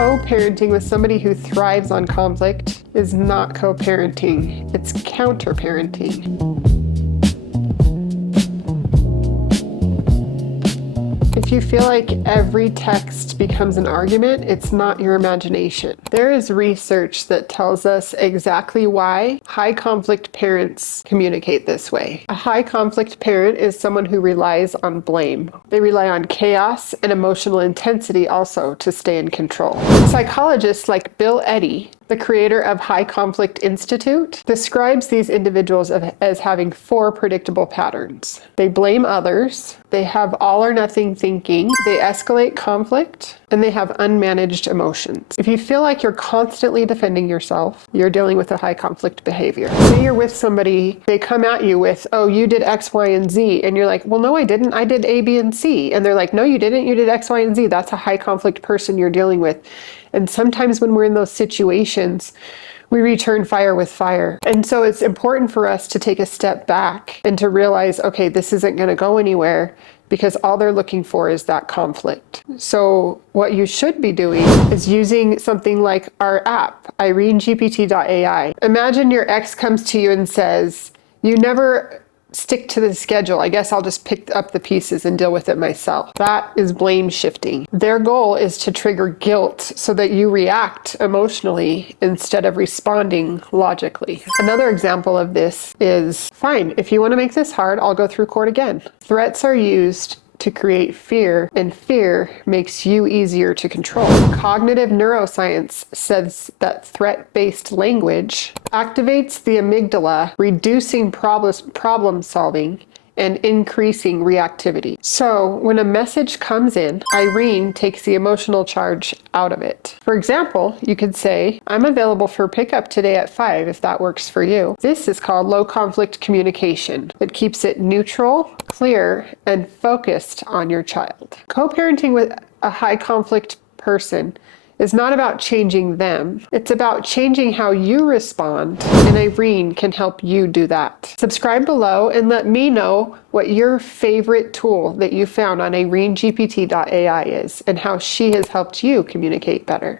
Co-parenting with somebody who thrives on conflict is not co-parenting, it's counter-parenting. If you feel like every text becomes an argument, it's not your imagination. There is research that tells us exactly why high conflict parents communicate this way. A high conflict parent is someone who relies on blame. They rely on chaos and emotional intensity also to stay in control. Psychologists like Bill Eddy, the creator of High Conflict Institute, describes these individuals as having 4 predictable patterns. They blame others, they have all or nothing thinking, they escalate conflict, and they have unmanaged emotions. If you feel like you're constantly defending yourself, you're dealing with a high conflict behavior. Say you're with somebody, they come at you with, oh, you did X, Y, and Z, and you're like, well, no, I didn't. I did A, B, and C. And they're like, no, you didn't. You did X, Y, and Z. That's a high conflict person you're dealing with. And sometimes when we're in those situations, we return fire with fire. And so it's important for us to take a step back and to realize, okay, this isn't going to go anywhere because all they're looking for is that conflict. So what you should be doing is using something like our app, IreneGPT.ai. Imagine your ex comes to you and says, you never stick to the schedule. I guess I'll just pick up the pieces and deal with it myself. That is blame shifting. Their goal is to trigger guilt so that you react emotionally instead of responding logically. Another example of this is, fine, if you want to make this hard, I'll go through court again. Threats are used to create fear, and fear makes you easier to control. Cognitive neuroscience says that threat-based language activates the amygdala, reducing problem solving and increasing reactivity. So when a message comes in, Irene takes the emotional charge out of it. For example, you could say, I'm available for pickup today at 5 if that works for you. This is called low conflict communication. It keeps it neutral, clear, and focused on your child. Co-parenting with a high conflict person is not about changing them. It's about changing how you respond, and Irene can help you do that. Subscribe below and let me know what your favorite tool that you found on IreneGPT.ai is and how she has helped you communicate better.